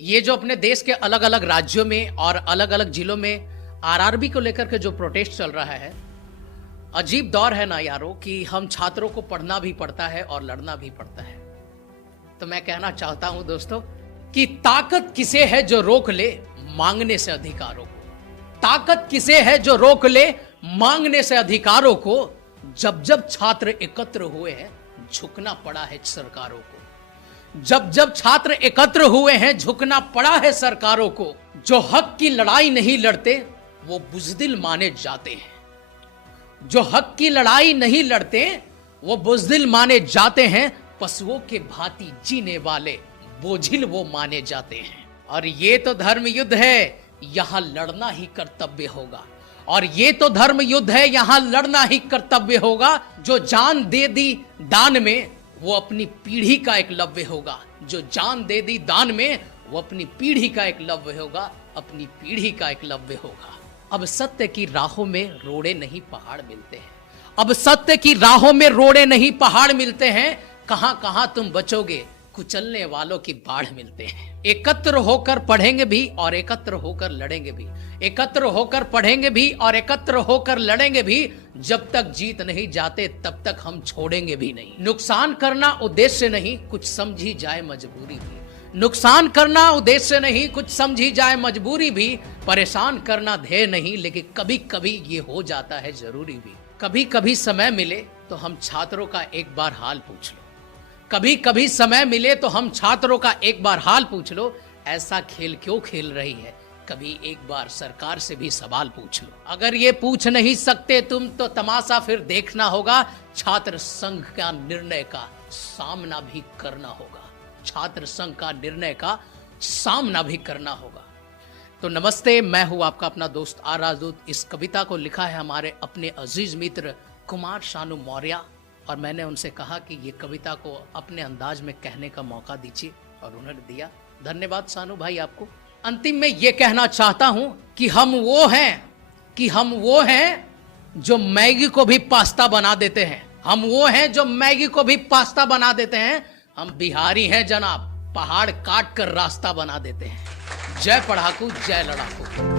ये जो अपने देश के अलग अलग राज्यों में और अलग अलग जिलों में आरआरबी को लेकर के जो प्रोटेस्ट चल रहा है, अजीब दौर है ना यारों कि हम छात्रों को पढ़ना भी पड़ता है और लड़ना भी पड़ता है। तो मैं कहना चाहता हूं दोस्तों कि ताकत किसे है जो रोक ले मांगने से अधिकारों को। ताकत किसे है जो रोक ले मांगने से अधिकारों को। जब जब छात्र एकत्र हुए हैं झुकना पड़ा है सरकारों को। जब जब छात्र एकत्र हुए हैं झुकना पड़ा है सरकारों को। जो हक की लड़ाई नहीं लड़ते वो बुज़दिल माने जाते हैं। जो हक की लड़ाई नहीं लड़ते वो बुज़दिल माने जाते हैं। पशुओं के भांति जीने वाले बोझिल वो माने जाते हैं। और ये तो धर्म युद्ध है, यहां लड़ना ही कर्तव्य होगा। और ये तो धर्म युद्ध है, यहां लड़ना ही कर्तव्य होगा। जो जान दे दी दान में वो अपनी पीढ़ी का एकलव्य होगा। जो जान दे दी दान में वो अपनी पीढ़ी का एकलव्य होगा, अपनी पीढ़ी का एकलव्य होगा। अब सत्य की राहों में रोड़े नहीं पहाड़ मिलते हैं। अब सत्य की राहों में रोड़े नहीं पहाड़ मिलते हैं। कहां कहां तुम बचोगे, कुचलने वालों की बाढ़ मिलते हैं। एकत्र होकर पढ़ेंगे भी और एकत्र होकर लड़ेंगे भी। एकत्र होकर पढ़ेंगे भी और एकत्र होकर लड़ेंगे भी। जब तक जीत नहीं जाते तब तक हम छोड़ेंगे भी नहीं। नुकसान करना उद्देश्य नहीं, कुछ समझी जाए मजबूरी भी। नुकसान करना उद्देश्य नहीं, कुछ समझी जाए मजबूरी भी। परेशान करना ध्येय नहीं, लेकिन कभी कभी ये हो जाता है जरूरी भी। कभी कभी समय मिले तो हम छात्रों का एक बार हाल पूछ लो। कभी कभी समय मिले तो हम छात्रों का एक बार हाल पूछ लो। ऐसा खेल क्यों खेल रही है, कभी एक बार सरकार से भी सवाल पूछ लो। अगर ये पूछ नहीं सकते तुम तो तमाशा फिर देखना होगा। छात्र संघ का निर्णय का सामना भी करना होगा। छात्र संघ का निर्णय का सामना भी करना होगा। तो नमस्ते, मैं हूं आपका अपना दोस्त आर राजदूत। इस कविता को लिखा है हमारे अपने अजीज मित्र कुमार शानू मौर्य। और मैंने उनसे कहा कि ये कविता को अपने अंदाज में कहने का मौका दीजिए और उन्होंने दिया। धन्यवाद शानू भाई आपको। अंतिम में ये कहना चाहता हूं कि हम वो हैं जो मैगी को भी पास्ता बना देते हैं। हम वो हैं जो मैगी को भी पास्ता बना देते हैं। हम बिहारी हैं जनाब, पहाड़ काट कर रास्ता बना देते हैं। जय पढ़ाकू, जय लड़ाकू।